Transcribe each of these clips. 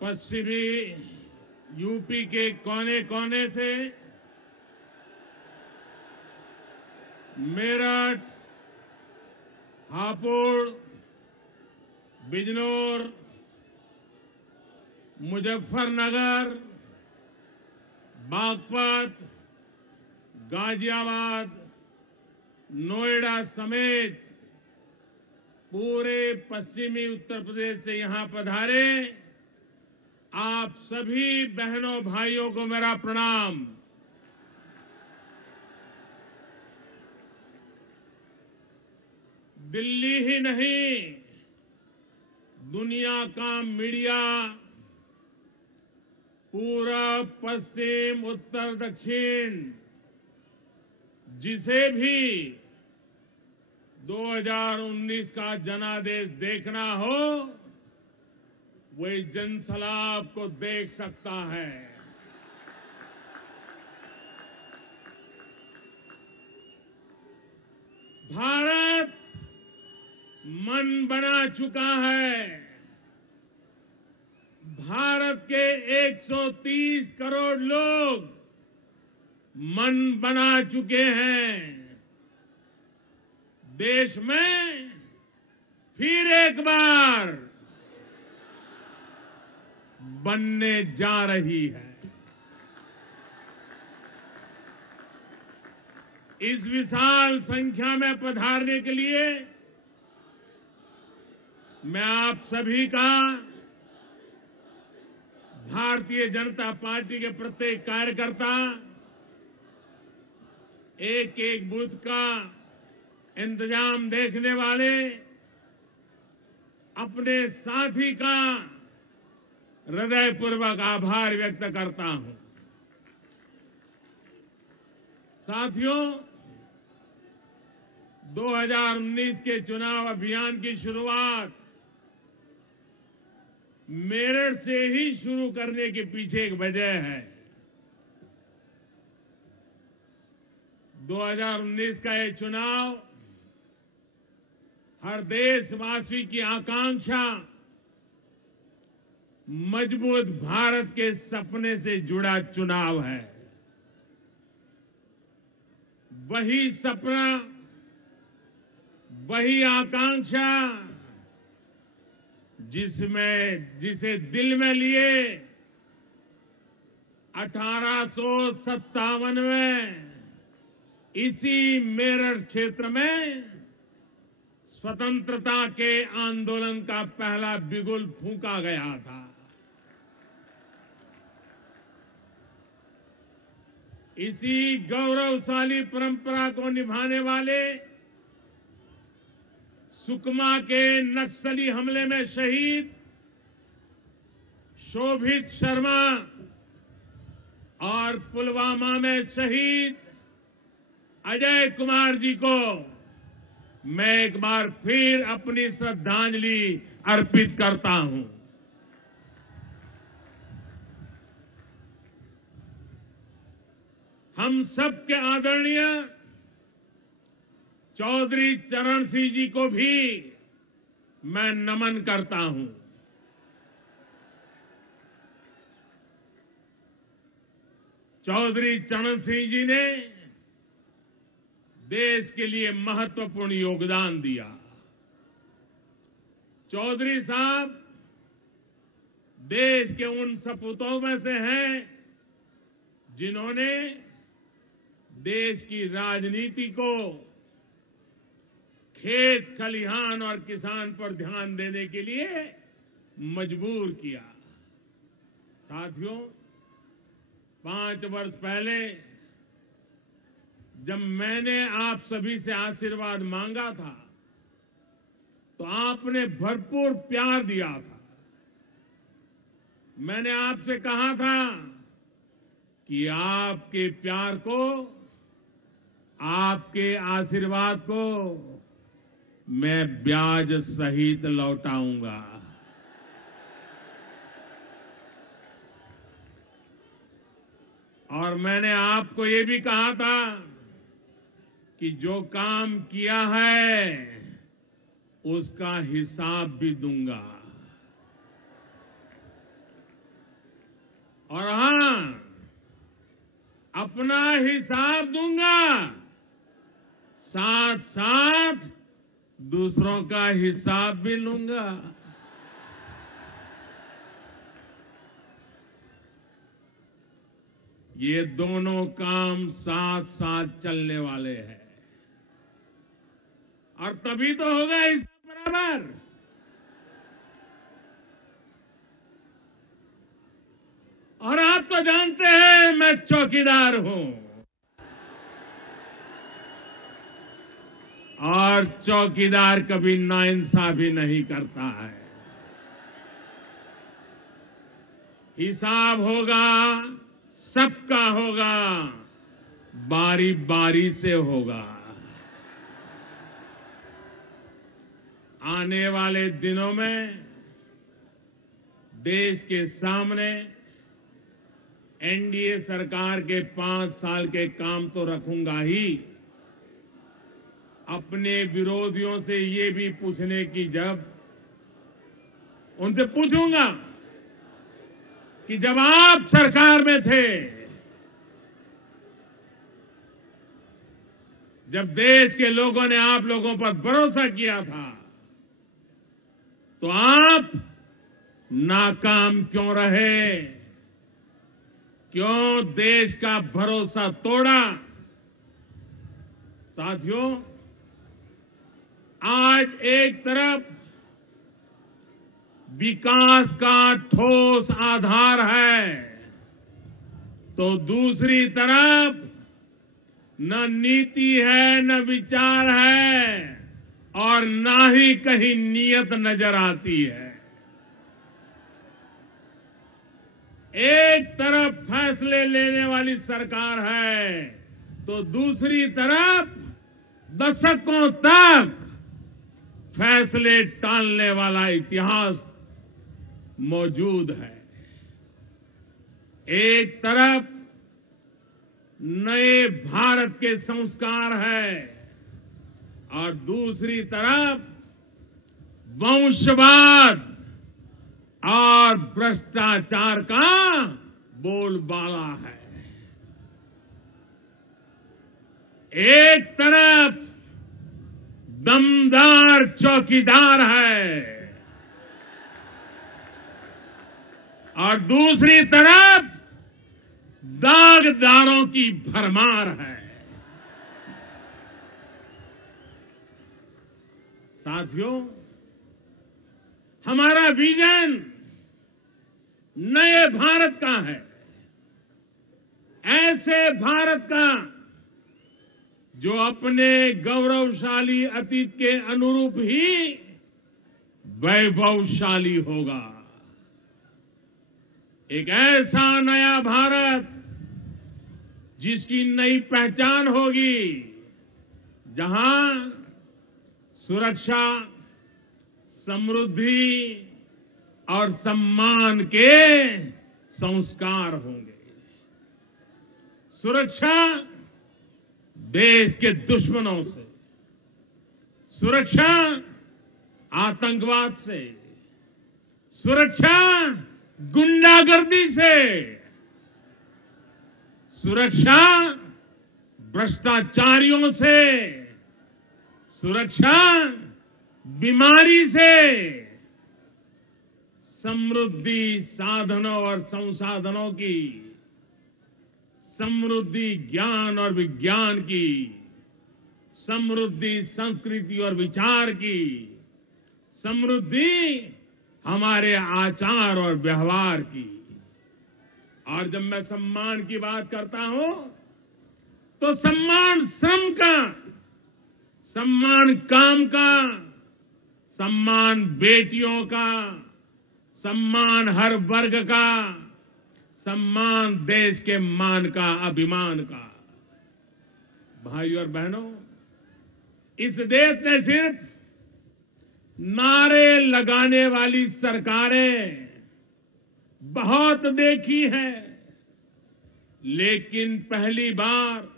पश्चिमी यूपी के कोने कोने से मेरठ, हापुड़, बिजनौर, मुजफ्फरनगर, बागपत, गाजियाबाद, नोएडा समेत पूरे पश्चिमी उत्तर प्रदेश से यहां पधारे आप सभी बहनों भाइयों को मेरा प्रणाम। दिल्ली ही नहीं, दुनिया का मीडिया पूरब, पश्चिम, उत्तर, दक्षिण जिसे भी 2019 का जनादेश देखना हो वो इस जनसलाब को देख सकता है। भारत मन बना चुका है। भारत के 130 करोड़ लोग मन बना चुके हैं। देश में फिर एक बार बनने जा रही है। इस विशाल संख्या में पधारने के लिए मैं आप सभी का, भारतीय जनता पार्टी के प्रत्येक कार्यकर्ता, एक एक बूथ का इंतजाम देखने वाले अपने साथी का हृदयपूर्वक आभार व्यक्त करता हूं। साथियों, 2019 के चुनाव अभियान की शुरुआत मेरठ से ही शुरू करने के पीछे एक वजह है। 2019 का ये चुनाव हर देशवासी की आकांक्षा, मजबूत भारत के सपने से जुड़ा चुनाव है। वही सपना, वही आकांक्षा जिसे दिल में लिए 1857 में इसी मेरठ क्षेत्र में स्वतंत्रता के आंदोलन का पहला बिगुल फूंका गया था। इसी गौरवशाली परंपरा को निभाने वाले सुकमा के नक्सली हमले में शहीद शोभित शर्मा और पुलवामा में शहीद अजय कुमार जी को मैं एक बार फिर अपनी श्रद्धांजलि अर्पित करता हूं। हम सबके आदरणीय चौधरी चरण सिंह जी को भी मैं नमन करता हूं। चौधरी चरण सिंह जी ने देश के लिए महत्वपूर्ण योगदान दिया। चौधरी साहब देश के उन सपूतों में से हैं जिन्होंने देश की राजनीति को खेत खलिहान और किसान पर ध्यान देने के लिए मजबूर किया। साथियों, 5 वर्ष पहले जब मैंने आप सभी से आशीर्वाद मांगा था तो आपने भरपूर प्यार दिया था। मैंने आपसे कहा था कि आपके प्यार को, आपके आशीर्वाद को मैं ब्याज सहित लौटाऊंगा। और मैंने आपको ये भी कहा था कि जो काम किया है उसका हिसाब भी दूंगा। हिसाब दूंगा, साथ साथ दूसरों का हिसाब भी लूंगा। ये दोनों काम साथ साथ चलने वाले हैं और तभी तो होगा हिसाब बराबर। और आप तो जानते हैं मैं चौकीदार हूं और चौकीदार कभी नाइंसाफी नहीं करता है। हिसाब होगा, सबका होगा, बारी बारी से होगा। आने वाले दिनों में देश के सामने एनडीए सरकार के 5 साल के काम तो रखूंगा ही, अपने विरोधियों से ये भी पूछने की जब उनसे पूछूंगा कि जब आप सरकार में थे, जब देश के लोगों ने आप लोगों पर भरोसा किया था, तो आप नाकाम क्यों रहे? क्यों देश का भरोसा तोड़ा? साथियों, आज एक तरफ विकास का ठोस आधार है, तो दूसरी तरफ न नीति है, न विचार है और न ही कहीं नीयत नजर आती है। एक तरफ फैसले लेने वाली सरकार है, तो दूसरी तरफ दशकों तक फैसले टालने वाला इतिहास मौजूद है। एक तरफ नए भारत के संस्कार है और दूसरी तरफ वंशवाद और भ्रष्टाचार का बोलबाला है। एक तरफ दमदार चौकीदार है और दूसरी तरफ दागदारों की भरमार है। साथियों, हमारा विजन नए भारत का है, ऐसे भारत का जो अपने गौरवशाली अतीत के अनुरूप ही वैभवशाली होगा। एक ऐसा नया भारत जिसकी नई पहचान होगी, जहां सुरक्षा, समृद्धि और सम्मान के संस्कार होंगे। सुरक्षा देश के दुश्मनों से, सुरक्षा आतंकवाद से, सुरक्षा गुंडागर्दी से, सुरक्षा भ्रष्टाचारियों से, सुरक्षा बीमारी से, समृद्धि साधनों और संसाधनों की, समृद्धि ज्ञान और विज्ञान की, समृद्धि संस्कृति और विचार की, समृद्धि हमारे आचार और व्यवहार की। और जब मैं सम्मान की बात करता हूं, तो सम्मान श्रम का, सम्मान काम का, सम्मान बेटियों का, सम्मान हर वर्ग का, सम्मान देश के मान का, अभिमान का। भाइयों और बहनों, इस देश ने सिर्फ नारे लगाने वाली सरकारें बहुत देखी है, लेकिन पहली बार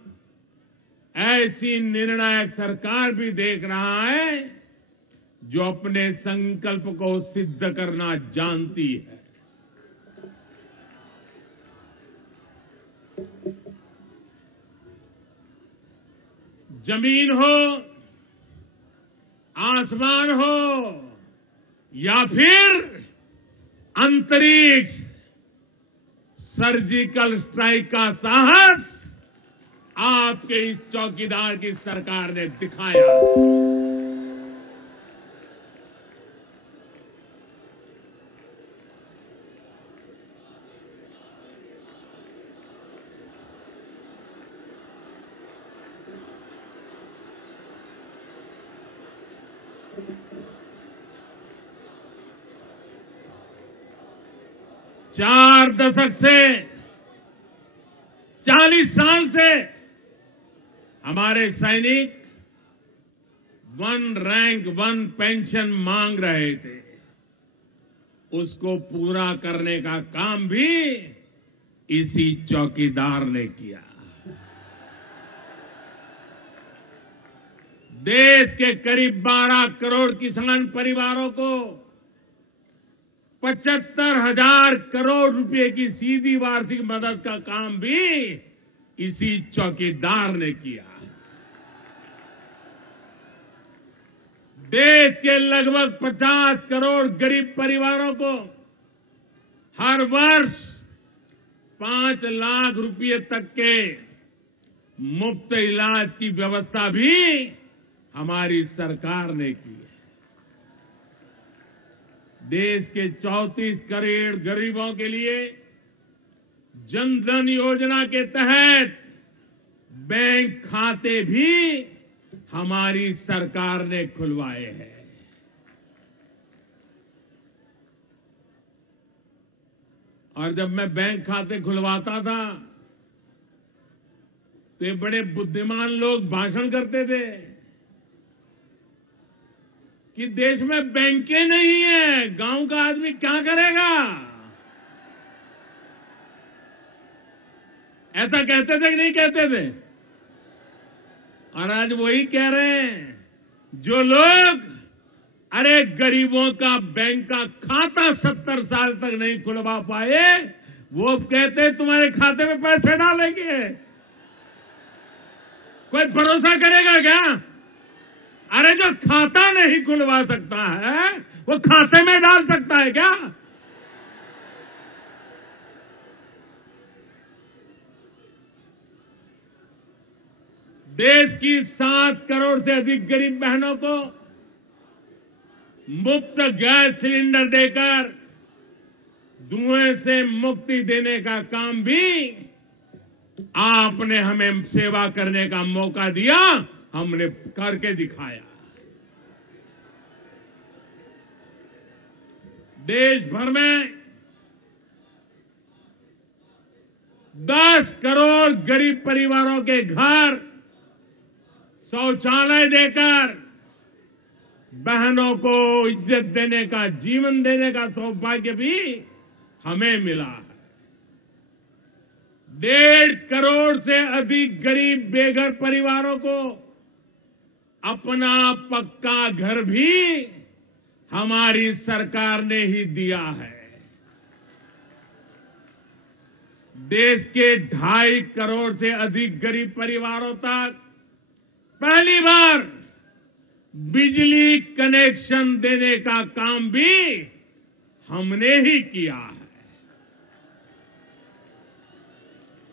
ऐसी निर्णायक सरकार भी देख रहा है जो अपने संकल्प को सिद्ध करना जानती है। जमीन हो, आसमान हो या फिर अंतरिक्ष, सर्जिकल स्ट्राइक का साहस आपके इस चौकीदार की सरकार ने दिखाया। 4 दशक से, 40 साल से हमारे सैनिक 1 रैंक 1 पेंशन मांग रहे थे। उसको पूरा करने का काम भी इसी चौकीदार ने किया। देश के करीब 12 करोड़ किसान परिवारों को 75,000 करोड़ रुपए की सीधी वार्षिक मदद का काम भी इसी चौकीदार ने किया। देश के लगभग 50 करोड़ गरीब परिवारों को हर वर्ष 5 लाख रुपए तक के मुफ्त इलाज की व्यवस्था भी हमारी सरकार ने की है। देश के 34 करोड़ गरीबों के लिए जन धन योजना के तहत बैंक खाते भी हमारी सरकार ने खुलवाए हैं। और जब मैं बैंक खाते खुलवाता था तो ये बड़े बुद्धिमान लोग भाषण करते थे कि देश में बैंकें नहीं है, गांव का आदमी क्या करेगा। ऐसा कहते थे कि नहीं कहते थे? और आज वही कह रहे हैं जो लोग अरे गरीबों का बैंक का खाता 70 साल तक नहीं खुलवा पाए, वो कहते तुम्हारे खाते में पैसे डालेंगे। कोई भरोसा करेगा क्या? अरे जो खाता नहीं खुलवा सकता है वो खाते में डाल सकता है क्या? देश की 7 करोड़ से अधिक गरीब बहनों को मुफ्त गैस सिलेंडर देकर धुएं से मुक्ति देने का काम भी आपने हमें सेवा करने का मौका दिया, हमने करके दिखाया। देश भर में 10 करोड़ गरीब परिवारों के घर शौचालय देकर बहनों को इज्जत देने का, जीवन देने का सौभाग्य भी हमें मिला है। 1.5 करोड़ से अधिक गरीब बेघर परिवारों को अपना पक्का घर भी हमारी सरकार ने ही दिया है। देश के 2.5 करोड़ से अधिक गरीब परिवारों तक पहली बार बिजली कनेक्शन देने का काम भी हमने ही किया है।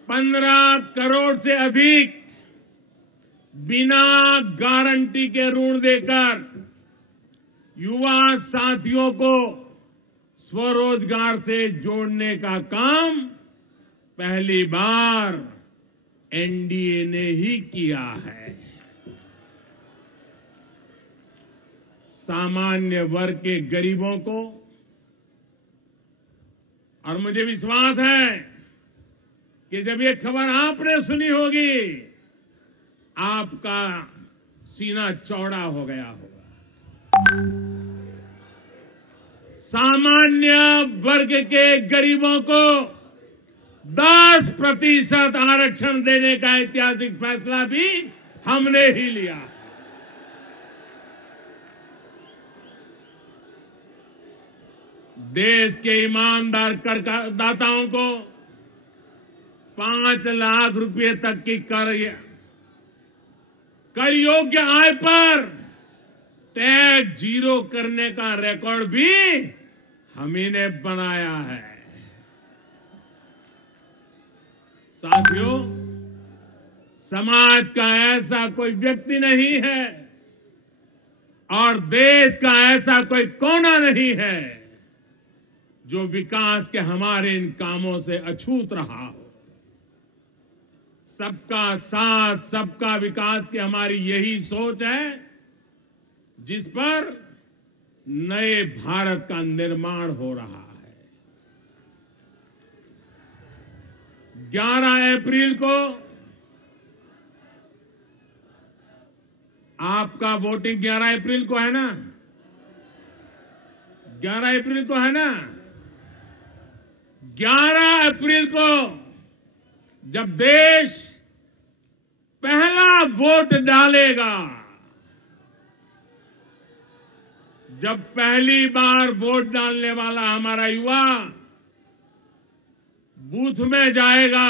15 करोड़ से अधिक बिना गारंटी के ऋण देकर युवा साथियों को स्वरोजगार से जोड़ने का काम पहली बार एनडीए ने ही किया है। सामान्य वर्ग के गरीबों को, और मुझे विश्वास है कि जब ये खबर आपने सुनी होगी आपका सीना चौड़ा हो गया होगा। सामान्य वर्ग के गरीबों को 10% आरक्षण देने का ऐतिहासिक फैसला भी हमने ही लिया। देश के ईमानदार करदाताओं को 5 लाख रुपए तक की कर योग्य आय पर टैक्स जीरो करने का रिकॉर्ड भी हम ही ने बनाया है। साथियों, समाज का ऐसा कोई व्यक्ति नहीं है और देश का ऐसा कोई कोना नहीं है जो विकास के हमारे इन कामों से अछूत रहा हो। सबका साथ, सबका विकास की हमारी यही सोच है जिस पर नए भारत का निर्माण हो रहा है। 11 अप्रैल को आपका वोटिंग 11 अप्रैल को है ना? 11 अप्रैल को है ना? 11 अप्रैल को जब देश पहला वोट डालेगा, जब पहली बार वोट डालने वाला हमारा युवा बूथ में जाएगा,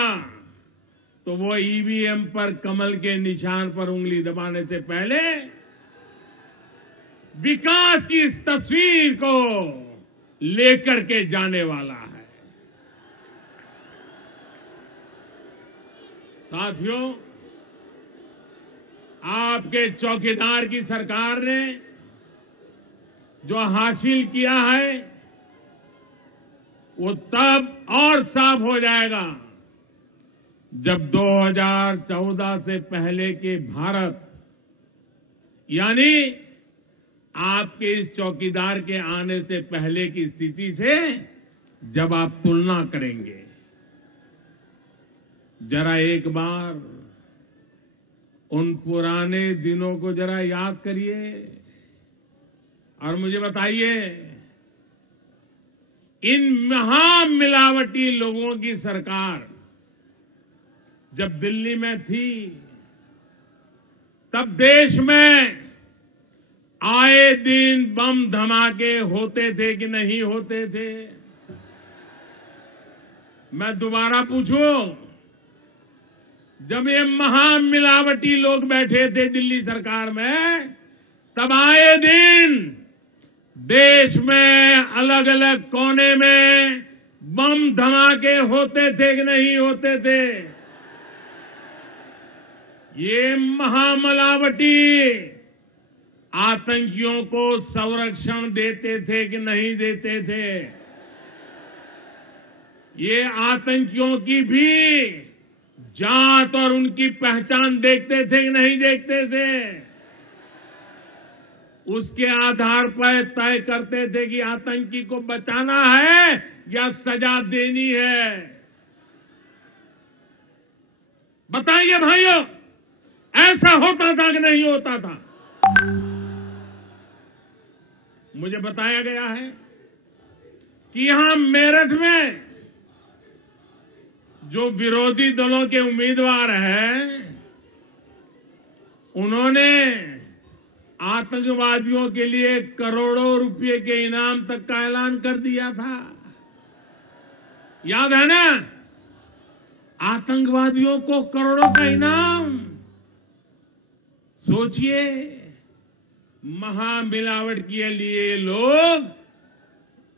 तो वो ईवीएम पर कमल के निशान पर उंगली दबाने से पहले विकास की इस तस्वीर को लेकर के जाने वाला है। साथियों, आपके चौकीदार की सरकार ने जो हासिल किया है वो तब और साफ हो जाएगा जब 2014 से पहले के भारत, यानी आपके इस चौकीदार के आने से पहले की स्थिति से जब आप तुलना करेंगे। जरा एक बार उन पुराने दिनों को जरा याद करिए और मुझे बताइए, इन महामिलावटी लोगों की सरकार जब दिल्ली में थी, तब देश में आए दिन बम धमाके होते थे कि नहीं होते थे? मैं दोबारा पूछूं, जब ये महामिलावटी लोग बैठे थे दिल्ली सरकार में, तब आए दिन देश में अलग अलग कोने में बम धमाके होते थे कि नहीं होते थे? ये महामिलावटी आतंकियों को संरक्षण देते थे कि नहीं देते थे? ये आतंकियों की भी जात और उनकी पहचान देखते थे कि नहीं देखते थे? उसके आधार पर तय करते थे कि आतंकी को बचाना है या सजा देनी है। बताइए भाइयों, ऐसा होता था कि नहीं होता था? मुझे बताया गया है कि यहां मेरठ में जो विरोधी दलों के उम्मीदवार हैं, उन्होंने आतंकवादियों के लिए करोड़ों रुपए के इनाम तक का ऐलान कर दिया था। याद है ना? आतंकवादियों को करोड़ों का इनाम। सोचिए, महामिलावट के लिए लोग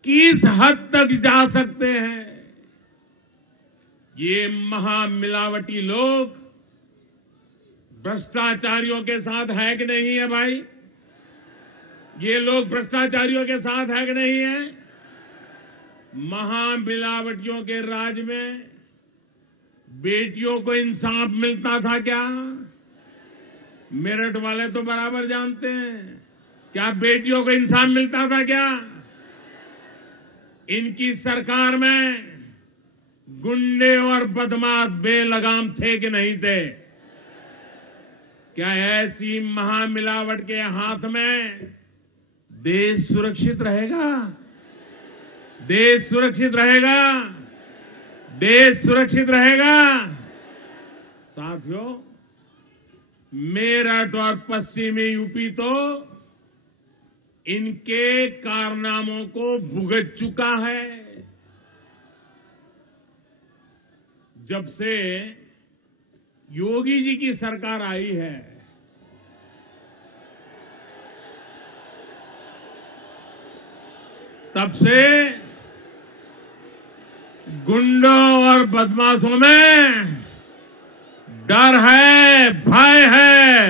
किस हद तक जा सकते हैं। ये महामिलावटी लोग भ्रष्टाचारियों के साथ है कि नहीं है भाई? ये लोग भ्रष्टाचारियों के साथ है कि नहीं है? महामिलावटियों के राज में बेटियों को इंसाफ मिलता था क्या? मेरठ वाले तो बराबर जानते हैं। क्या बेटियों को इंसाफ मिलता था क्या? इनकी सरकार में गुंडे और बदमाश बेलगाम थे कि नहीं थे? क्या ऐसी महामिलावट के हाथ में देश सुरक्षित रहेगा? देश सुरक्षित रहेगा? देश सुरक्षित रहेगा? साथियों, मेरठ और पश्चिमी यूपी तो इनके कारनामों को भुगत चुका है। जब से योगी जी की सरकार आई है, तब से गुंडों और बदमाशों में डर है, भय है।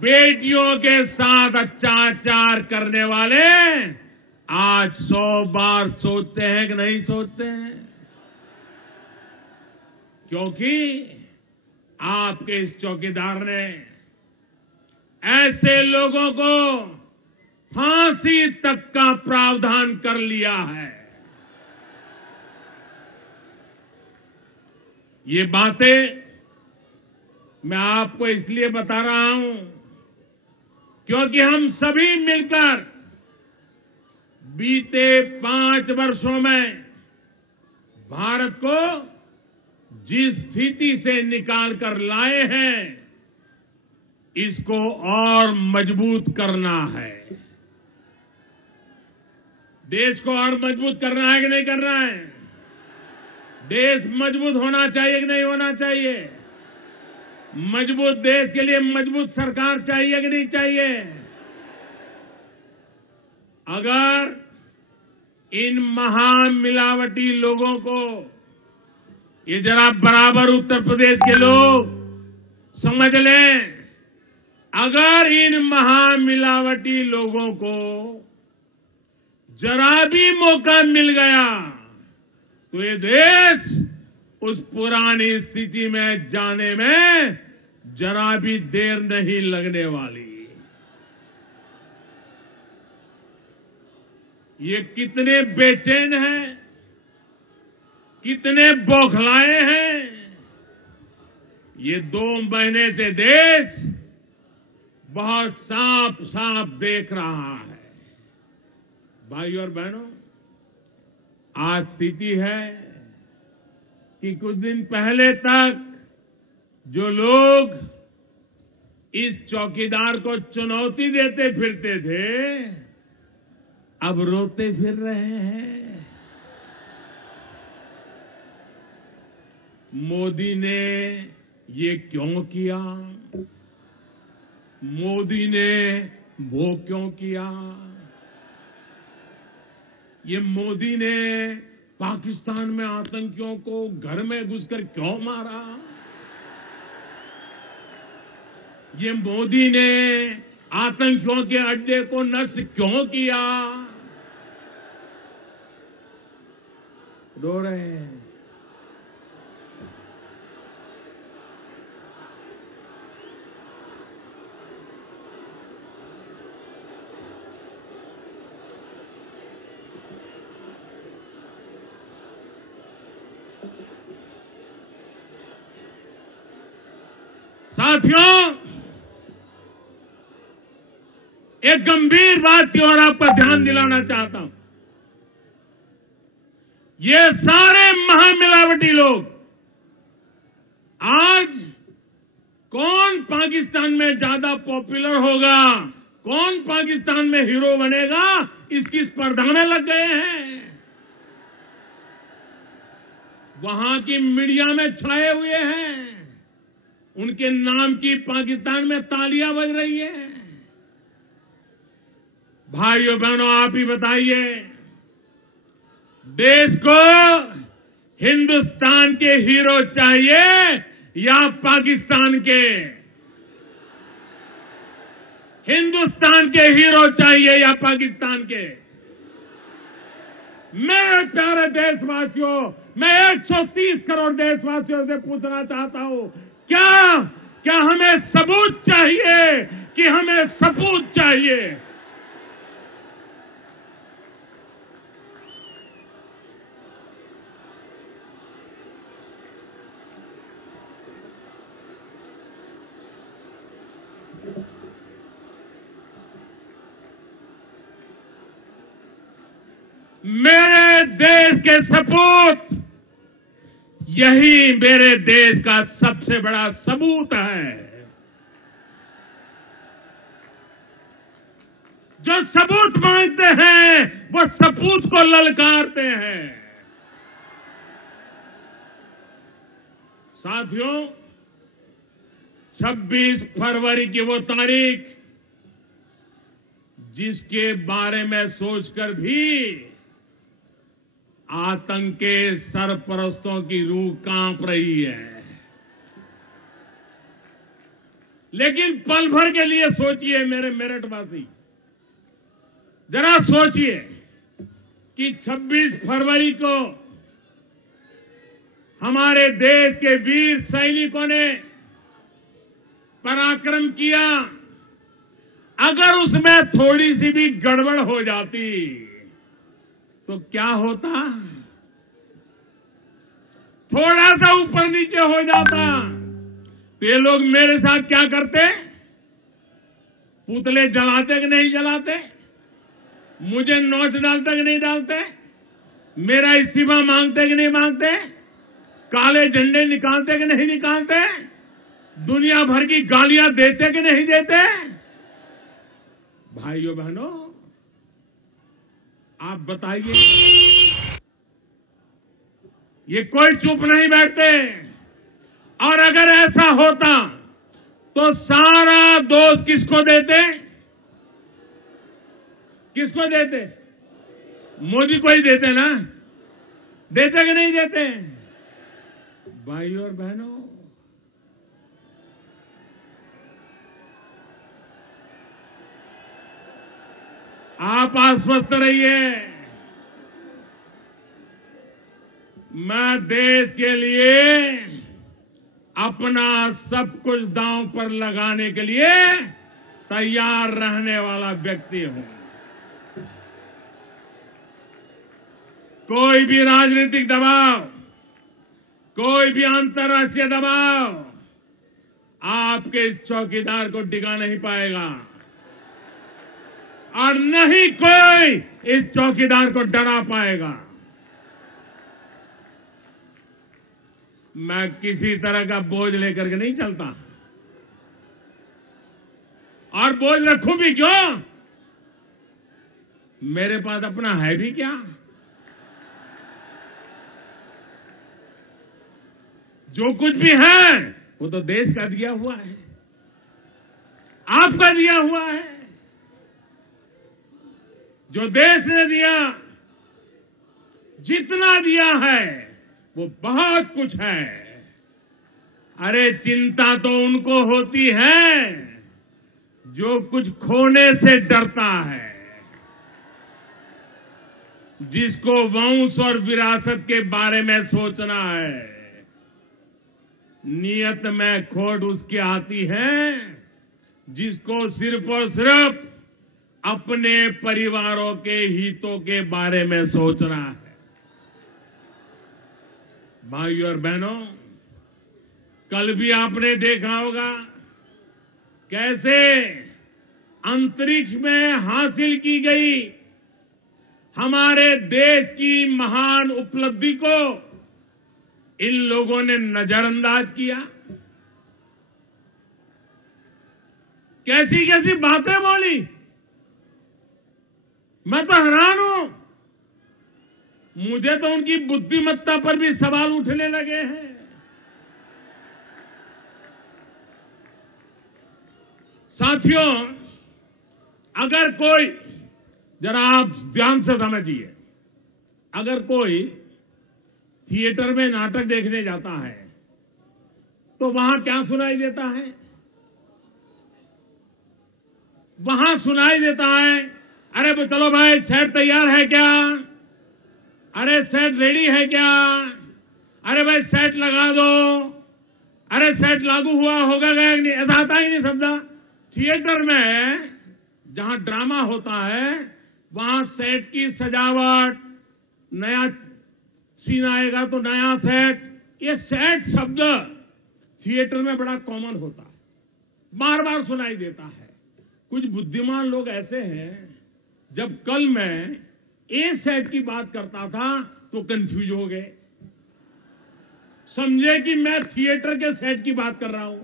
बेटियों के साथ अत्याचार करने वाले आज 100 बार सोचते हैं कि नहीं सोचते हैं, क्योंकि आपके इस चौकीदार ने ऐसे लोगों को फांसी तक का प्रावधान कर लिया है। ये बातें मैं आपको इसलिए बता रहा हूं क्योंकि हम सभी मिलकर बीते 5 वर्षों में भारत को जिस स्थिति से निकाल कर लाए हैं, इसको और मजबूत करना है। देश को और मजबूत करना है कि नहीं करना है? देश मजबूत होना चाहिए कि नहीं होना चाहिए? मजबूत देश के लिए मजबूत सरकार चाहिए कि नहीं चाहिए? अगर इन महामिलावटी लोगों को, ये जरा बराबर उत्तर प्रदेश के लोग समझ लें, अगर इन महामिलावटी लोगों को जरा भी मौका मिल गया तो ये देश उस पुरानी स्थिति में जाने में जरा भी देर नहीं लगने वाली। ये कितने बेचैन हैं, कितने बौखलाए हैं। ये 2 महीने से देश बहुत साफ साफ देख रहा है। भाई और बहनों, आज स्थिति है कि कुछ दिन पहले तक जो लोग इस चौकीदार को चुनौती देते फिरते थे, अब रोते फिर रहे हैं। मोदी ने ये क्यों किया? मोदी ने वो क्यों किया? ये मोदी ने पाकिस्तान में आतंकियों को घर में घुसकर क्यों मारा? ये मोदी ने आतंकियों के अड्डे को नष्ट क्यों किया? रो रहे हैं। साथियों, एक गंभीर बात की ओर आपका ध्यान दिलाना चाहता हूं। ये सारे महामिलावटी लोग आज कौन पाकिस्तान में ज्यादा पॉपुलर होगा, कौन पाकिस्तान में हीरो बनेगा, इसकी स्पर्धा में लग गए हैं। वहां की मीडिया में छाए हुए हैं। उनके नाम की पाकिस्तान में तालियां बज रही है। भाइयों बहनों, आप ही बताइए, देश को हिंदुस्तान के हीरो चाहिए या पाकिस्तान के? हिंदुस्तान के हीरो चाहिए या पाकिस्तान के? मेरे प्यारे देशवासियों, मैं 130 करोड़ देशवासियों से पूछना चाहता हूं, क्या हमें सबूत चाहिए कि हमें सपूत चाहिए? मेरे देश के सपूत, यही मेरे देश का सबसे बड़ा सबूत है। जो सबूत मांगते हैं वो सपूत को ललकारते हैं। साथियों, 26 फरवरी की वो तारीख जिसके बारे में सोचकर भी आतंक के सरपरस्तों की रूह कांप रही है। लेकिन पल भर के लिए सोचिए मेरे मेरठवासी, जरा सोचिए कि 26 फरवरी को हमारे देश के वीर सैनिकों ने पराक्रम किया, अगर उसमें थोड़ी सी भी गड़बड़ हो जाती तो क्या होता? थोड़ा सा ऊपर नीचे हो जाता तो ये लोग मेरे साथ क्या करते? पुतले जलाते कि नहीं जलाते? मुझे नोच डालते कि नहीं डालते? मेरा इस्तीफा मांगते कि नहीं मांगते? काले झंडे निकालते कि नहीं निकालते? दुनिया भर की गालियां देते कि नहीं देते? भाइयों बहनों, आप बताइए, ये कोई चुप नहीं बैठते। और अगर ऐसा होता तो सारा दोष किसको देते? किसको देते? मोदी को ही देते ना? देते कि नहीं देते? भाइयों और बहनों, आप आश्वस्त रहिए, मैं देश के लिए अपना सब कुछ दांव पर लगाने के लिए तैयार रहने वाला व्यक्ति हूं। कोई भी राजनीतिक दबाव, कोई भी अंतर्राष्ट्रीय दबाव आपके इस चौकीदार को डिगा नहीं पाएगा और न ही कोई इस चौकीदार को डरा पाएगा। मैं किसी तरह का बोझ लेकर के नहीं चलता, और बोझ रखूं भी क्यों? मेरे पास अपना है भी क्या? जो कुछ भी है वो तो देश का दिया हुआ है, आपका दिया हुआ है। जो देश ने दिया, जितना दिया है वो बहुत कुछ है। अरे चिंता तो उनको होती है जो कुछ खोने से डरता है, जिसको वंश और विरासत के बारे में सोचना है। नियत में खोट उसकी आती है जिसको सिर्फ और सिर्फ अपने परिवारों के हितों के बारे में सोचना है। भाइयों और बहनों, कल भी आपने देखा होगा कैसे अंतरिक्ष में हासिल की गई हमारे देश की महान उपलब्धि को इन लोगों ने नजरअंदाज किया। कैसी कैसी बातें बोली, मैं तो हैरान हूं। मुझे तो उनकी बुद्धिमत्ता पर भी सवाल उठने लगे हैं। साथियों, अगर कोई, जरा आप ध्यान से समझिए, अगर कोई थिएटर में नाटक देखने जाता है तो वहां क्या सुनाई देता है? वहां सुनाई देता है, अरे चलो भाई सेट तैयार है क्या? अरे सेट रेडी है क्या? अरे भाई सेट लगा दो। अरे सेट लागू हुआ होगा क्या? नहीं, ऐसा आता ही नहीं शब्द। थिएटर में जहां ड्रामा होता है वहां सेट की सजावट, नया सीन आएगा तो नया सेट, ये सेट शब्द थिएटर में बड़ा कॉमन होता है, बार बार सुनाई देता है। कुछ बुद्धिमान लोग ऐसे हैं, जब कल मैं ए सेट की बात करता था तो कंफ्यूज हो गए, समझे कि मैं थिएटर के सेट की बात कर रहा हूं।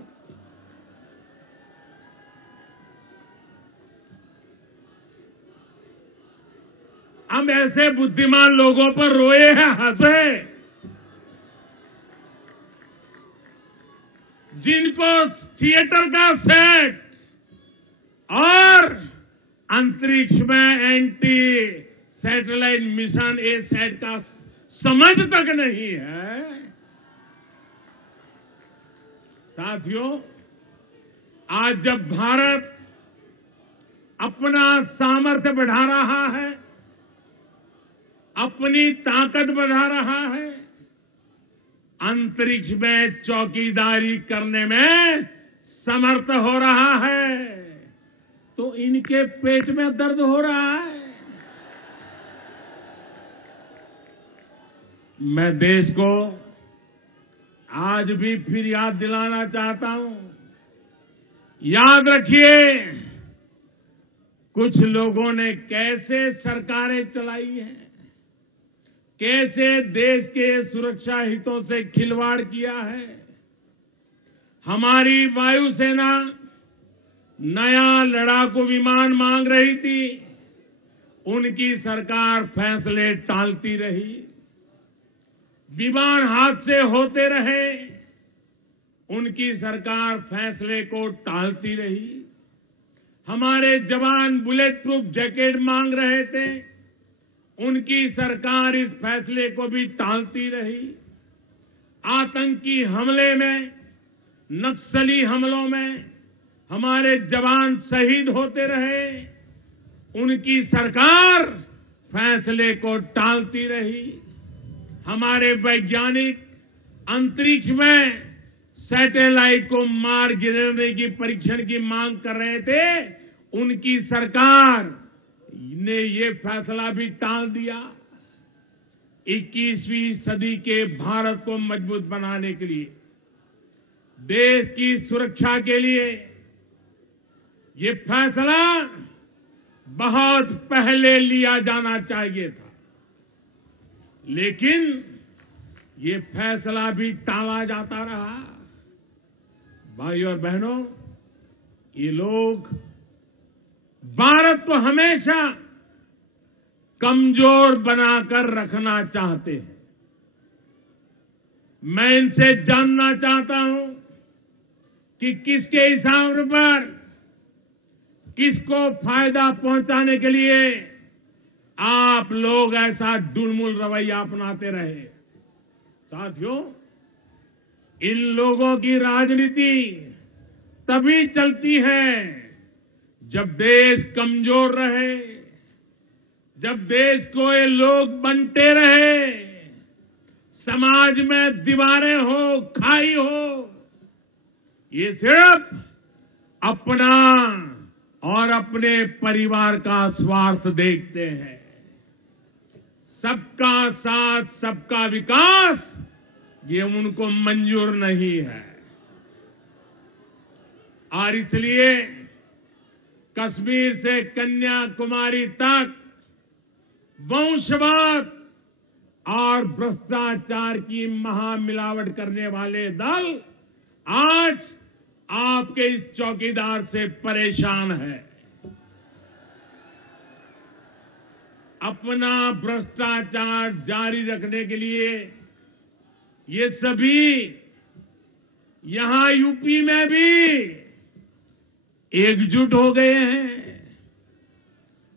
हम ऐसे बुद्धिमान लोगों पर रोए हैं, हंसे, जिनको थिएटर का सेट और अंतरिक्ष में एंटी सैटेलाइट मिशन ए सैट का समझ तक नहीं है। साथियों, आज जब भारत अपना सामर्थ्य बढ़ा रहा है, अपनी ताकत बढ़ा रहा है, अंतरिक्ष में चौकीदारी करने में समर्थ हो रहा है, तो इनके पेट में दर्द हो रहा है। मैं देश को आज भी फिर याद दिलाना चाहता हूं, याद रखिए कुछ लोगों ने कैसे सरकारें चलाई हैं, कैसे देश के सुरक्षा हितों से खिलवाड़ किया है। हमारी वायुसेना नया लड़ाकू विमान मांग रही थी, उनकी सरकार फैसले टालती रही, विमान हादसे होते रहे, उनकी सरकार फैसले को टालती रही। हमारे जवान बुलेट प्रूफ जैकेट मांग रहे थे, उनकी सरकार इस फैसले को भी टालती रही। आतंकी हमले में, नक्सली हमलों में हमारे जवान शहीद होते रहे, उनकी सरकार फैसले को टालती रही। हमारे वैज्ञानिक अंतरिक्ष में सैटेलाइट को मार गिराने की परीक्षण की मांग कर रहे थे, उनकी सरकार ने ये फैसला भी टाल दिया। 21वीं सदी के भारत को मजबूत बनाने के लिए, देश की सुरक्षा के लिए ये फैसला बहुत पहले लिया जाना चाहिए था, लेकिन ये फैसला भी टाला जाता रहा। भाई और बहनों, ये लोग भारत को हमेशा कमजोर बनाकर रखना चाहते हैं। मैं इनसे जानना चाहता हूं कि किसके हिसाब पर, किसको फायदा पहुंचाने के लिए आप लोग ऐसा डुलमुल रवैया अपनाते रहे। साथियों, इन लोगों की राजनीति तभी चलती है जब देश कमजोर रहे, जब देश को ये लोग बनते रहे, समाज में दीवारें हो, खाई हो। ये सिर्फ अपना और अपने परिवार का स्वार्थ देखते हैं। सबका साथ, सबका विकास, ये उनको मंजूर नहीं है। और इसलिए कश्मीर से कन्याकुमारी तक वंशवाद और भ्रष्टाचार की महामिलावट करने वाले दल आज आपके इस चौकीदार से परेशान है। अपना भ्रष्टाचार जारी रखने के लिए ये सभी यहां यूपी में भी एकजुट हो गए हैं।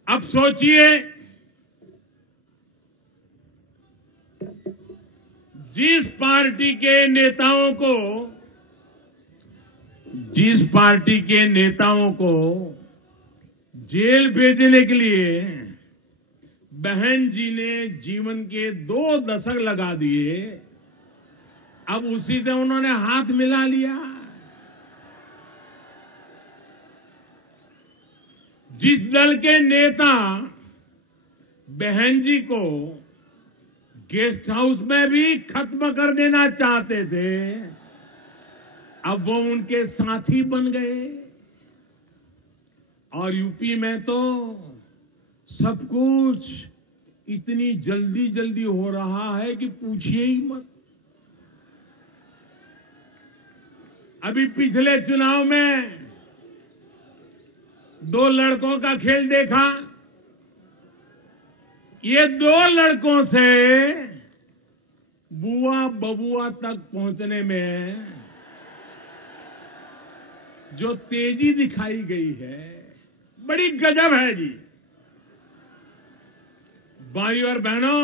अब सोचिए, जिस पार्टी के नेताओं को जेल भेजने के लिए बहन जी ने जीवन के 2 दशक लगा दिए, अब उसी से उन्होंने हाथ मिला लिया। जिस दल के नेता बहन जी को गेस्ट हाउस में भी खत्म कर देना चाहते थे, अब वो उनके साथी बन गए। और यूपी में तो सब कुछ इतनी जल्दी जल्दी हो रहा है कि पूछिए ही मत। अभी पिछले चुनाव में 2 लड़कों का खेल देखा। ये 2 लड़कों से बुआ बबुआ तक पहुंचने में जो तेजी दिखाई गई है, बड़ी गजब है जी। भाइयों और बहनों,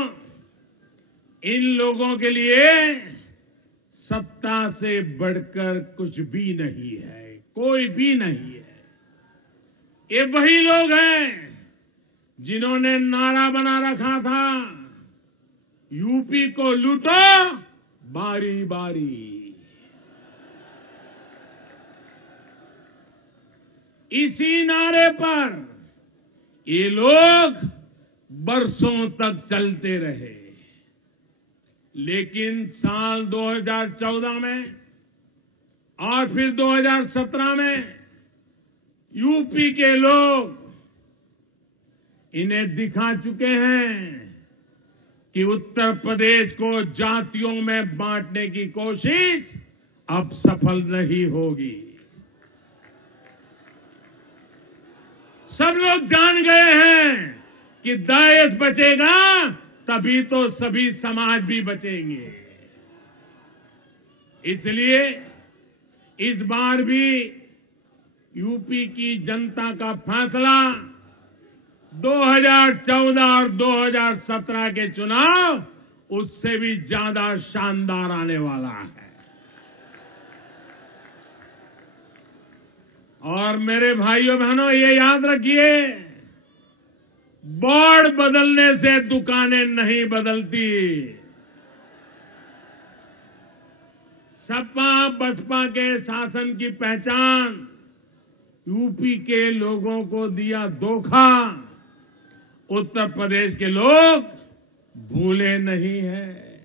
इन लोगों के लिए सत्ता से बढ़कर कुछ भी नहीं है, कोई भी नहीं है। ये वही लोग हैं जिन्होंने नारा बना रखा था, यूपी को लूटो बारी बारी। इसी नारे पर ये लोग बरसों तक चलते रहे, लेकिन साल 2014 में और फिर 2017 में यूपी के लोग इन्हें दिखा चुके हैं कि उत्तर प्रदेश को जातियों में बांटने की कोशिश अब सफल नहीं होगी। सब लोग जान गए हैं कि देश बचेगा तभी तो सभी समाज भी बचेंगे। इसलिए इस बार भी यूपी की जनता का फैसला 2014 और 2017 के चुनाव उससे भी ज्यादा शानदार आने वाला है। और मेरे भाइयों बहनों, ये याद रखिए, बोर्ड बदलने से दुकानें नहीं बदलती। सपा बसपा के शासन की पहचान यूपी के लोगों को दिया धोखा उत्तर प्रदेश के लोग भूले नहीं हैं।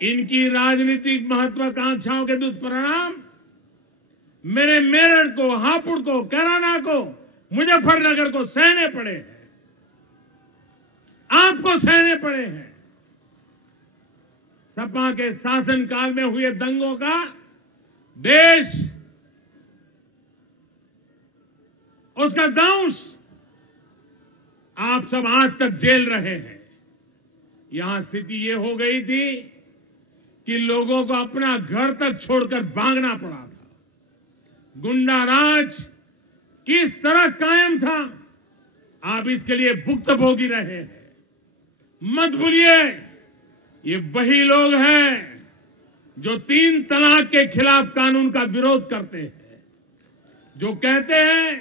इनकी राजनीतिक महत्वाकांक्षाओं के दुष्परिणाम मेरे मेरठ को, हापुड़ को, कैराना को, मुजफ्फरनगर को सहने पड़े हैं, आपको सहने पड़े हैं। सपा के शासनकाल में हुए दंगों का देश, उसका दंश आप सब आज तक झेल रहे हैं। यहां स्थिति ये हो गई थी कि लोगों को अपना घर तक छोड़कर भागना पड़ा था। गुंडा राज किस तरह कायम था, आप इसके लिए भुक्तभोगी रहे हैं। मत भूलिए, ये वही लोग हैं जो 3 तलाक के खिलाफ कानून का विरोध करते हैं, जो कहते हैं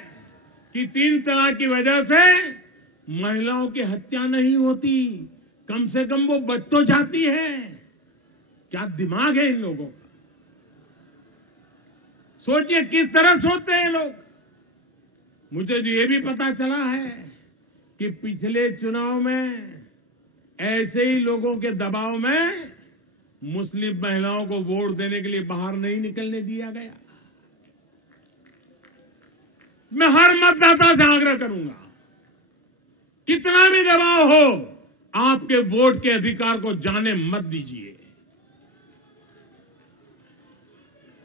कि 3 तलाक की वजह से महिलाओं की हत्या नहीं होती, कम से कम वो बच तो जाती है। क्या दिमाग है इन लोगों का? सोचिए किस तरह सोचते हैं लोग। मुझे तो ये भी पता चला है कि पिछले चुनाव में ऐसे ही लोगों के दबाव में मुस्लिम महिलाओं को वोट देने के लिए बाहर नहीं निकलने दिया गया। मैं हर मतदाता से आग्रह करूंगा, कितना भी दबाव हो, आपके वोट के अधिकार को जाने मत दीजिए।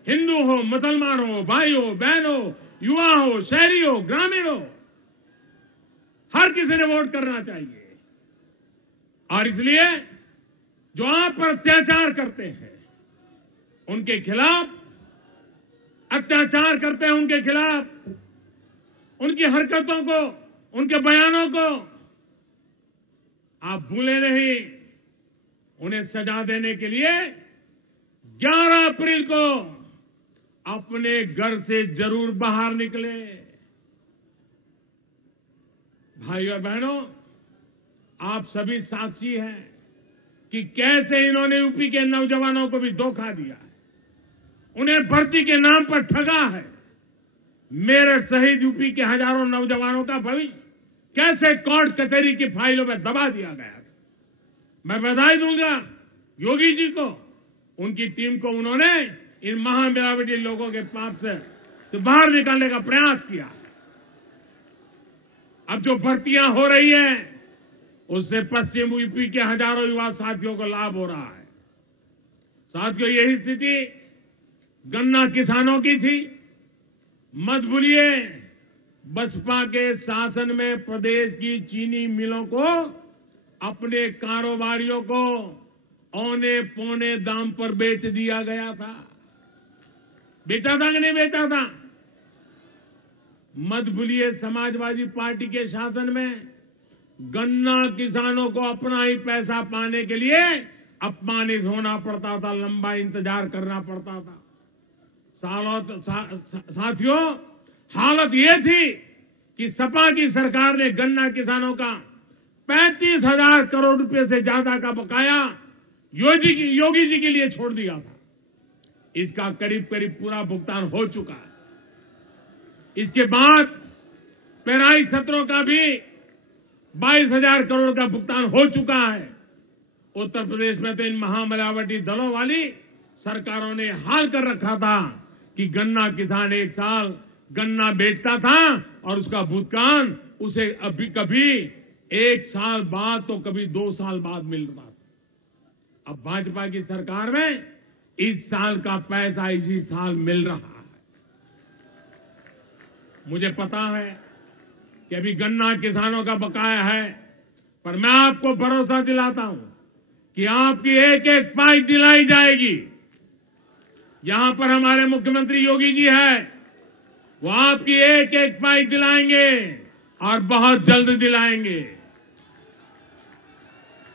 हिंदू हो, मुसलमान हो, भाई हो, बहन हो, युवा हो, शहरी हो, ग्रामीण हो, हर किसी ने वोट करना चाहिए। और इसलिए जो आप पर अत्याचार करते हैं उनके खिलाफ, अत्याचार करते हैं उनके खिलाफ, उनकी हरकतों को, उनके बयानों को आप भूले नहीं। उन्हें सजा देने के लिए 11 अप्रैल को अपने घर से जरूर बाहर निकले। भाइयों और बहनों, आप सभी साक्षी हैं कि कैसे इन्होंने यूपी के नौजवानों को भी धोखा दिया है, उन्हें भर्ती के नाम पर ठगा है। मेरठ सहित यूपी के हजारों नौजवानों का भविष्य कैसे कोर्ट कचहरी की फाइलों में दबा दिया गया था। मैं बधाई दूंगा योगी जी को, उनकी टीम को। उन्होंने इन महामिलावटी लोगों के पाप से बाहर निकालने का प्रयास किया। अब जो भर्तियां हो रही हैं उससे पश्चिम यूपी के हजारों युवा साथियों को लाभ हो रहा है। साथियों, यही स्थिति गन्ना किसानों की थी। मत भूलिए, बसपा के शासन में प्रदेश की चीनी मिलों को अपने कारोबारियों को औने पौने दाम पर बेच दिया गया था। बेचा था कि नहीं बेचा था? मत भूलिए, समाजवादी पार्टी के शासन में गन्ना किसानों को अपना ही पैसा पाने के लिए अपमानित होना पड़ता था, लंबा इंतजार करना पड़ता था। साथियों, हालत ये थी कि सपा की सरकार ने गन्ना किसानों का 35,000 करोड़ रुपए से ज्यादा का बकाया योगी जी के लिए छोड़ दिया था। इसका करीब करीब पूरा भुगतान हो चुका है। इसके बाद पेराई सत्रों का भी 22,000 करोड़ का भुगतान हो चुका है। उत्तर प्रदेश में तो इन महामिलावटी दलों वाली सरकारों ने हाल कर रखा था कि गन्ना किसान एक साल गन्ना बेचता था और उसका भुगतान उसे अभी कभी 1 साल बाद तो कभी 2 साल बाद मिल रहा था। अब भाजपा की सरकार में इस साल का पैसा इसी साल मिल रहा है। मुझे पता है कि अभी गन्ना किसानों का बकाया है, पर मैं आपको भरोसा दिलाता हूं कि आपकी एक एक पाई दिलाई जाएगी। यहां पर हमारे मुख्यमंत्री योगी जी है, वो आपकी एक एक पाई दिलाएंगे और बहुत जल्द दिलाएंगे।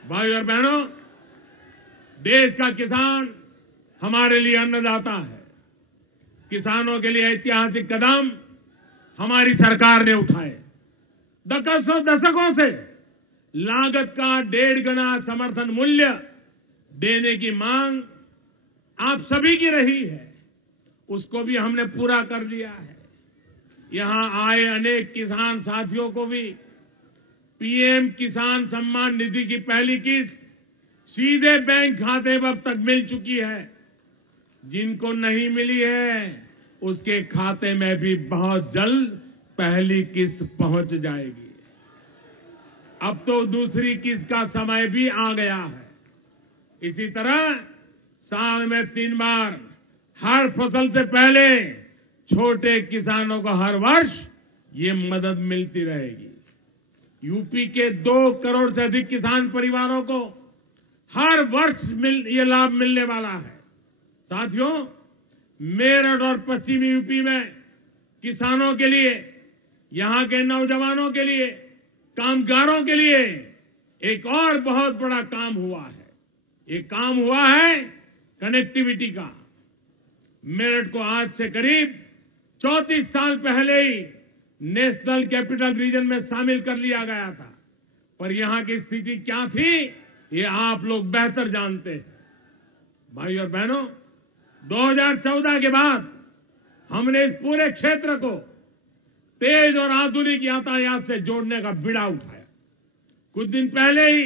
भाई और बहनों, देश का किसान हमारे लिए अन्नदाता है। किसानों के लिए ऐतिहासिक कदम हमारी सरकार ने उठाए। दशकों से लागत का 1.5 गुना समर्थन मूल्य देने की मांग आप सभी की रही है, उसको भी हमने पूरा कर लिया है। यहां आए अनेक किसान साथियों को भी पीएम किसान सम्मान निधि की पहली किस्त सीधे बैंक खाते में अब तक मिल चुकी है। जिनको नहीं मिली है, उसके खाते में भी बहुत जल्द पहली किस्त पहुंच जाएगी। अब तो दूसरी किस्त का समय भी आ गया है। इसी तरह साल में 3 बार हर फसल से पहले छोटे किसानों को हर वर्ष ये मदद मिलती रहेगी। यूपी के 2 करोड़ से अधिक किसान परिवारों को हर वर्ष ये लाभ मिलने वाला है। साथियों, मेरठ और पश्चिमी यूपी में किसानों के लिए, यहां के नौजवानों के लिए, कामगारों के लिए एक और बहुत बड़ा काम हुआ है। ये काम हुआ है कनेक्टिविटी का। मेरठ को आज से करीब 34 साल पहले ही नेशनल कैपिटल रीजन में शामिल कर लिया गया था, पर यहां की स्थिति क्या थी ये आप लोग बेहतर जानते हैं। भाई और बहनों, 2014 के बाद हमने इस पूरे क्षेत्र को तेज और आधुनिक यातायात से जोड़ने का बीड़ा उठाया। कुछ दिन पहले ही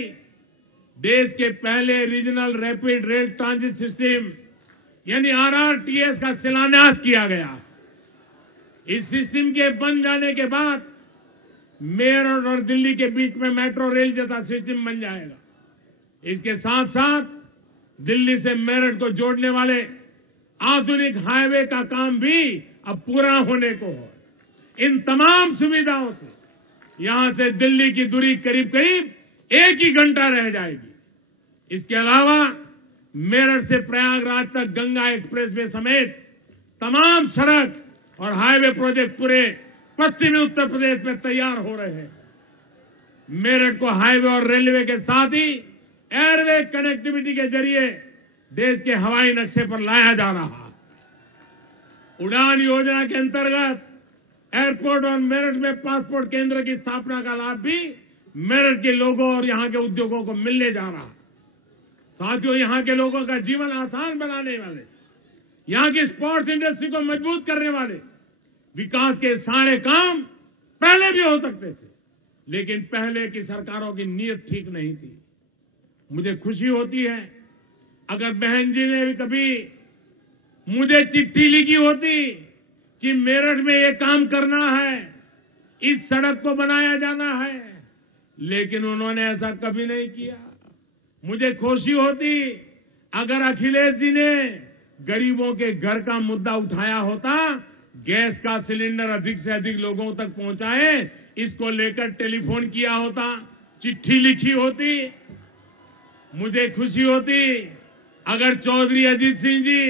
देश के पहले regional rapid rail transit system यानी RRTS का शिलान्यास किया गया। इस सिस्टम के बन जाने के बाद मेरठ और दिल्ली के बीच में मेट्रो रेल जैसा सिस्टम बन जाएगा। इसके साथ साथ दिल्ली से मेरठ को जोड़ने वाले आधुनिक हाईवे का काम भी अब पूरा होने को है। इन तमाम सुविधाओं से यहां से दिल्ली की दूरी करीब करीब 1 ही घंटा रह जाएगी। इसके अलावा मेरठ से प्रयागराज तक गंगा एक्सप्रेसवे समेत तमाम सड़क और हाईवे प्रोजेक्ट पूरे पश्चिमी उत्तर प्रदेश में तैयार हो रहे हैं। मेरठ को हाईवे और रेलवे के साथ ही एयरवे कनेक्टिविटी के जरिए देश के हवाई नक्शे पर लाया जा रहा है। उड़ान योजना के अंतर्गत एयरपोर्ट और मेरठ में पासपोर्ट केंद्र की स्थापना का लाभ भी मेरठ के लोगों और यहां के उद्योगों को मिलने जा रहा है। साथियों, यहां के लोगों का जीवन आसान बनाने वाले, यहां की स्पोर्ट्स इंडस्ट्री को मजबूत करने वाले विकास के सारे काम पहले भी हो सकते थे, लेकिन पहले की सरकारों की नीयत ठीक नहीं थी। मुझे खुशी होती है अगर बहन जी ने भी कभी मुझे चिट्ठी लिखी होती कि मेरठ में ये काम करना है, इस सड़क को बनाया जाना है, लेकिन उन्होंने ऐसा कभी नहीं किया। मुझे खुशी होती अगर अखिलेश जी ने गरीबों के घर का मुद्दा उठाया होता, गैस का सिलेंडर अधिक से अधिक लोगों तक पहुंचाए, इसको लेकर टेलीफोन किया होता, चिट्ठी लिखी होती। मुझे खुशी होती अगर चौधरी अजीत सिंह जी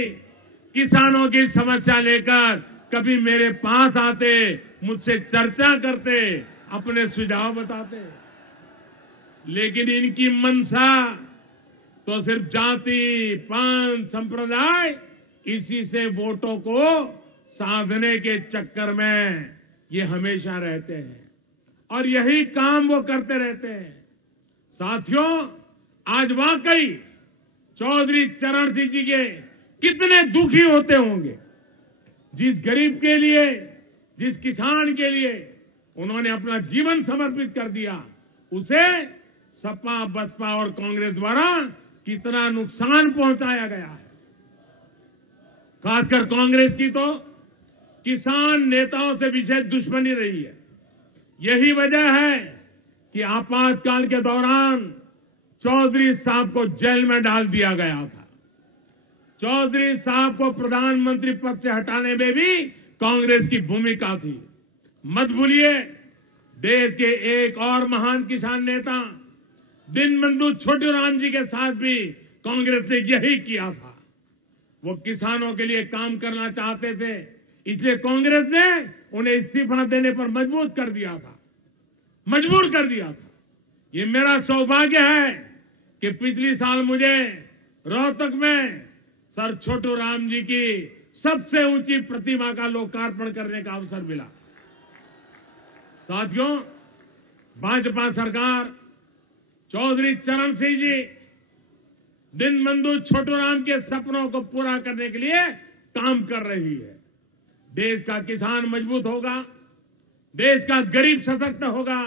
किसानों की समस्या लेकर कभी मेरे पास आते, मुझसे चर्चा करते, अपने सुझाव बताते। लेकिन इनकी मंशा तो सिर्फ जाति, पंथ, संप्रदाय, इसी से वोटों को साधने के चक्कर में ये हमेशा रहते हैं और यही काम वो करते रहते हैं। साथियों, आज वाकई चौधरी चरण सिंह जी के कितने दुखी होते होंगे, जिस गरीब के लिए, जिस किसान के लिए उन्होंने अपना जीवन समर्पित कर दिया, उसे सपा, बसपा और कांग्रेस द्वारा कितना नुकसान पहुंचाया गया है। खासकर कांग्रेस की तो किसान नेताओं से विशेष दुश्मनी रही है। यही वजह है कि आपातकाल के दौरान चौधरी साहब को जेल में डाल दिया गया था। चौधरी साहब को प्रधानमंत्री पद से हटाने में भी कांग्रेस की भूमिका थी। मत भूलिए, देश के एक और महान किसान नेता दीनबंधु छोटूराम जी के साथ भी कांग्रेस ने यही किया था। वो किसानों के लिए काम करना चाहते थे, इसलिए कांग्रेस ने उन्हें इस्तीफा देने पर मजबूर कर दिया था। ये मेरा सौभाग्य है कि पिछली साल मुझे रोहतक में सर छोटूराम जी की सबसे ऊंची प्रतिमा का लोकार्पण करने का अवसर मिला। साथियों, भाजपा सरकार चौधरी चरण सिंह जी, दीनबंधु छोटूराम के सपनों को पूरा करने के लिए काम कर रही है। देश का किसान मजबूत होगा, देश का गरीब सशक्त होगा,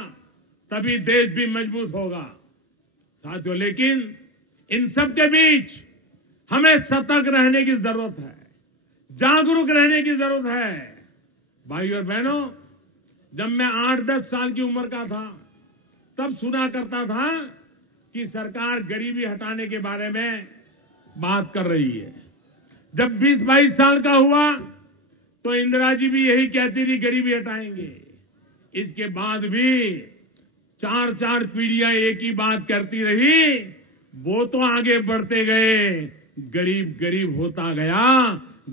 तभी देश भी मजबूत होगा। साथियों, लेकिन इन सब के बीच हमें सतर्क रहने की जरूरत है, जागरूक रहने की जरूरत है। भाइयों और बहनों, जब मैं 8-10 साल की उम्र का था, तब सुना करता था कि सरकार गरीबी हटाने के बारे में बात कर रही है। जब 20-22 साल का हुआ तो इंदिरा जी भी यही कहती थी, गरीबी हटाएंगे। इसके बाद भी 4-4 पीढ़ियां एक ही बात करती रही, वो तो आगे बढ़ते गए, गरीब गरीब होता गया,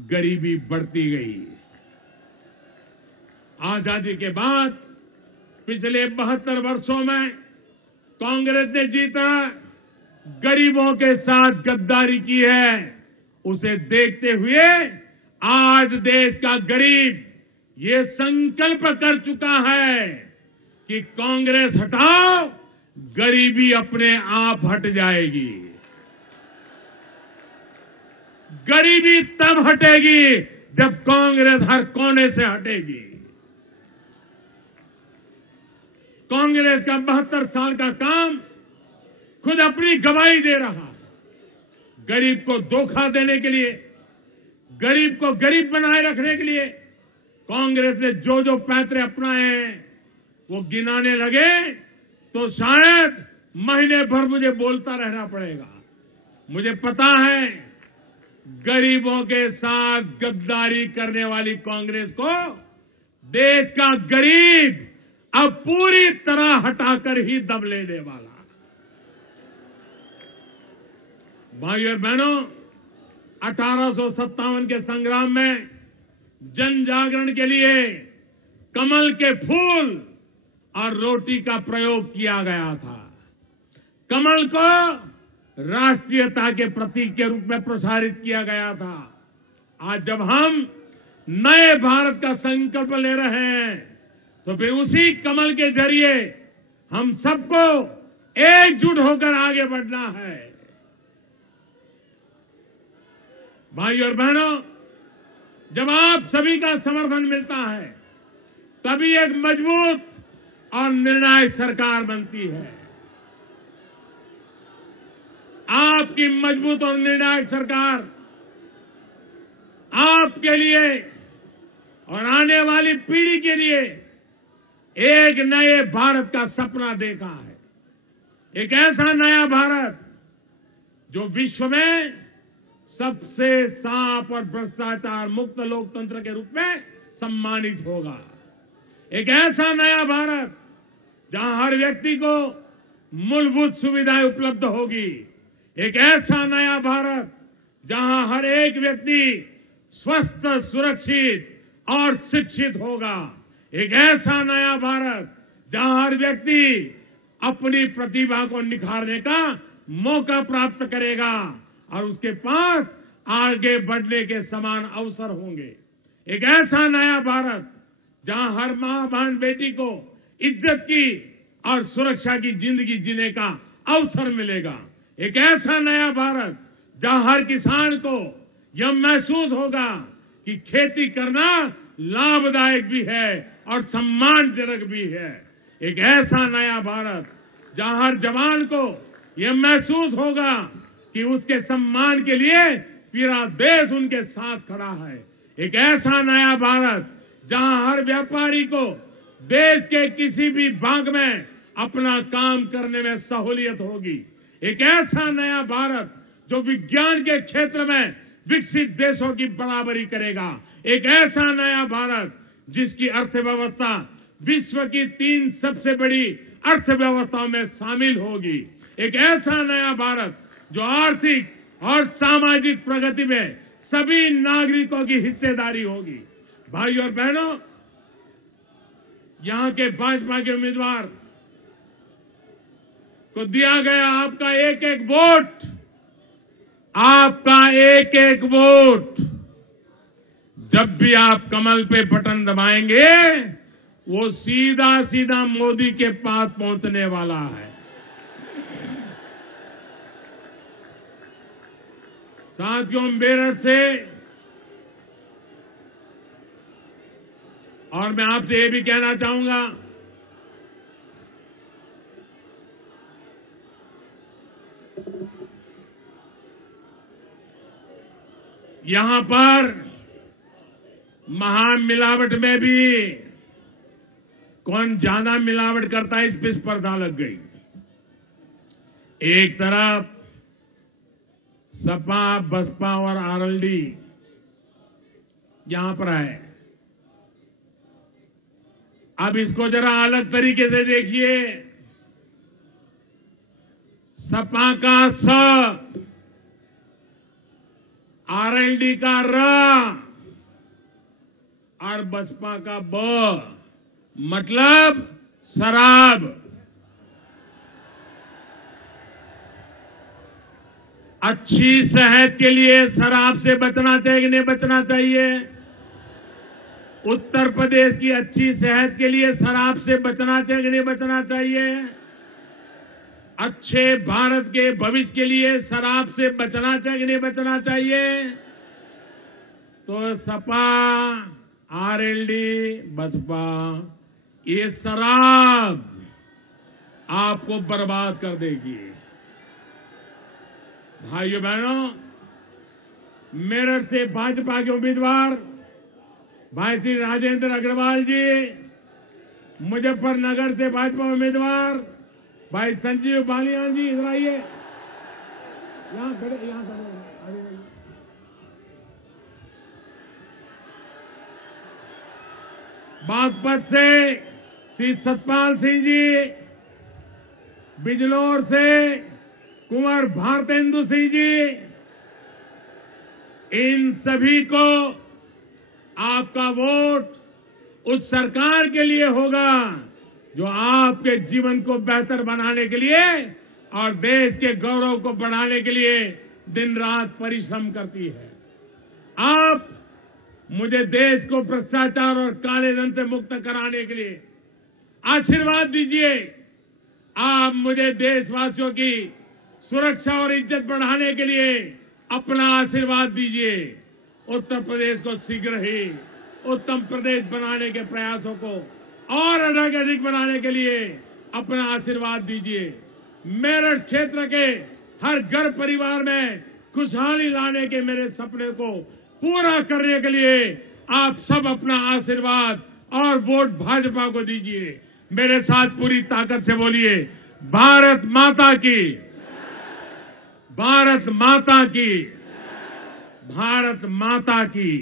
गरीबी बढ़ती गई। आजादी के बाद पिछले 72 वर्षों में कांग्रेस ने जीता गरीबों के साथ गद्दारी की है। उसे देखते हुए आज देश का गरीब ये संकल्प कर चुका है कि कांग्रेस हटाओ, गरीबी अपने आप हट जाएगी। गरीबी तब हटेगी जब कांग्रेस हर कोने से हटेगी। कांग्रेस का 72 साल का काम खुद अपनी गवाही दे रहा है। गरीब को धोखा देने के लिए, गरीब को गरीब बनाए रखने के लिए कांग्रेस ने जो जो पैंतरे अपनाए हैं, वो गिनाने लगे तो शायद महीने भर मुझे बोलता रहना पड़ेगा। मुझे पता है, गरीबों के साथ गद्दारी करने वाली कांग्रेस को देश का गरीब अब पूरी तरह हटाकर ही दब लेने वाला। भाइयों और बहनों, 1857 के संग्राम में जन जागरण के लिए कमल के फूल और रोटी का प्रयोग किया गया था। कमल को राष्ट्रीयता के प्रतीक के रूप में प्रसारित किया गया था। आज जब हम नए भारत का संकल्प ले रहे हैं, तो फिर उसी कमल के जरिए हम सबको एकजुट होकर आगे बढ़ना है। भाइयों और बहनों, जब आप सभी का समर्थन मिलता है, तभी एक मजबूत और निर्णायक सरकार बनती है। आपकी मजबूत और निर्णायक सरकार आपके लिए और आने वाली पीढ़ी के लिए एक नए भारत का सपना देखा है। एक ऐसा नया भारत जो विश्व में सबसे साफ और भ्रष्टाचार मुक्त लोकतंत्र के रूप में सम्मानित होगा। एक ऐसा नया भारत जहां हर व्यक्ति को मूलभूत सुविधाएं उपलब्ध होगी। एक ऐसा नया भारत जहां हर एक व्यक्ति स्वस्थ, सुरक्षित और शिक्षित होगा। एक ऐसा नया भारत जहां हर व्यक्ति अपनी प्रतिभा को निखारने का मौका प्राप्त करेगा और उसके पास आगे बढ़ने के समान अवसर होंगे। एक ऐसा नया भारत जहां हर मां बहन बेटी को इज्जत की और सुरक्षा की जिंदगी जीने का अवसर मिलेगा। एक ऐसा नया भारत जहां हर किसान को यह महसूस होगा कि खेती करना लाभदायक भी है और सम्मानजनक भी है। एक ऐसा नया भारत जहां हर जवान को यह महसूस होगा कि उसके सम्मान के लिए पूरा देश उनके साथ खड़ा है। एक ऐसा नया भारत जहां हर व्यापारी को देश के किसी भी भाग में अपना काम करने में सहूलियत होगी। एक ऐसा नया भारत जो विज्ञान के क्षेत्र में विकसित देशों की बराबरी करेगा। एक ऐसा नया भारत जिसकी अर्थव्यवस्था विश्व की 3 सबसे बड़ी अर्थव्यवस्थाओं में शामिल होगी। एक ऐसा नया भारत जो आर्थिक और सामाजिक प्रगति में सभी नागरिकों की हिस्सेदारी होगी। भाइयों और बहनों, यहां के भाजपा के उम्मीदवार को दिया गया आपका एक एक वोट, आपका एक एक वोट जब भी आप कमल पे बटन दबाएंगे वो सीधा सीधा मोदी के पास पहुंचने वाला है। साथियों, मेरठ से और मैं आपसे ये भी कहना चाहूंगा, यहां पर महामिलावट में भी कौन ज्यादा मिलावट करता है इस पे स्पर्धा लग गई। एक तरफ सपा, बसपा और आरएलडी यहां पर है। अब इसको जरा अलग तरीके से देखिए। सपा का स, आरएलडी का र और बसपा का ब, मतलब शराब। अच्छी सेहत के लिए शराब से बचना चाहिए कि नहीं बचना चाहिए? उत्तर प्रदेश की अच्छी सेहत के लिए शराब से बचना चाहिए कि नहीं बचना चाहिए? अच्छे भारत के भविष्य के लिए शराब से बचना चाहिए कि नहीं बचना चाहिए? तो सपा, आरएलडी, बसपा, ये शराब आपको बर्बाद कर देगी। भाइयों बहनों, मेरठ से भाजपा के उम्मीदवार भाई श्री राजेंद्र अग्रवाल जी, मुजफ्फरनगर से भाजपा उम्मीदवार भाई संजीव बालियान जी, इधर आइए, यहां खड़े, यहां खड़े। बागपत से श्री सतपाल सिंह जी, बिजनौर से कुंवर भारतेंदु सिंह जी, इन सभी को आपका वोट उस सरकार के लिए होगा जो आपके जीवन को बेहतर बनाने के लिए और देश के गौरव को बढ़ाने के लिए दिन रात परिश्रम करती है। आप मुझे देश को भ्रष्टाचार और काले धन से मुक्त कराने के लिए आशीर्वाद दीजिए। आप मुझे देशवासियों की सुरक्षा और इज्जत बढ़ाने के लिए अपना आशीर्वाद दीजिए। उत्तर प्रदेश को शीघ्र ही उत्तम प्रदेश बनाने के प्रयासों को और अधिक बनाने के लिए अपना आशीर्वाद दीजिए। मेरठ क्षेत्र के हर घर परिवार में खुशहाली लाने के मेरे सपने को पूरा करने के लिए आप सब अपना आशीर्वाद और वोट भाजपा को दीजिए। मेरे साथ पूरी ताकत से बोलिए, भारत माता की, भारत माता की, भारत माता की।